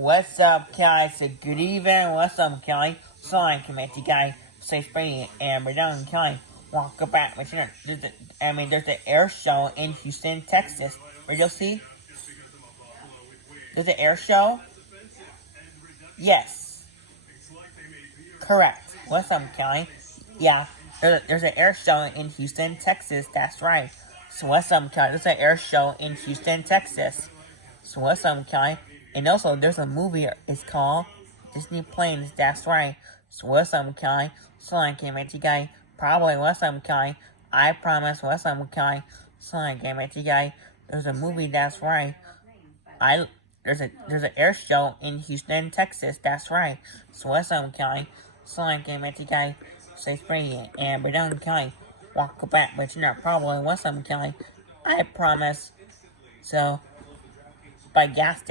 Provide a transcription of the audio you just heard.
What's up, guys? Good evening. What's up, Kelly? Sorry, committee guy. Safe Brady and we're done, Kelly. Welcome back. There's an air show in Houston, Texas. Where you'll see? There's an air show? Yes. Correct. What's up, Kelly? Yeah. There's an air show in Houston, Texas. That's right. So what's up, Kelly? There's an air show in Houston, Texas. So what's up, Kelly? And also, there's a movie. It's called Disney Planes. That's right. So what's up, Kelly? So I came at you guys. Probably what's up, Kelly? I promise. What's up, Kelly? So I came at you guys. There's a movie. That's right. There's an air show in Houston, Texas. That's right. So what's up, Kelly? So I came at you guys. Say spring and we're done, Kelly. Walk back, but you're not probably what's up, Kelly? I promise. So, by gas.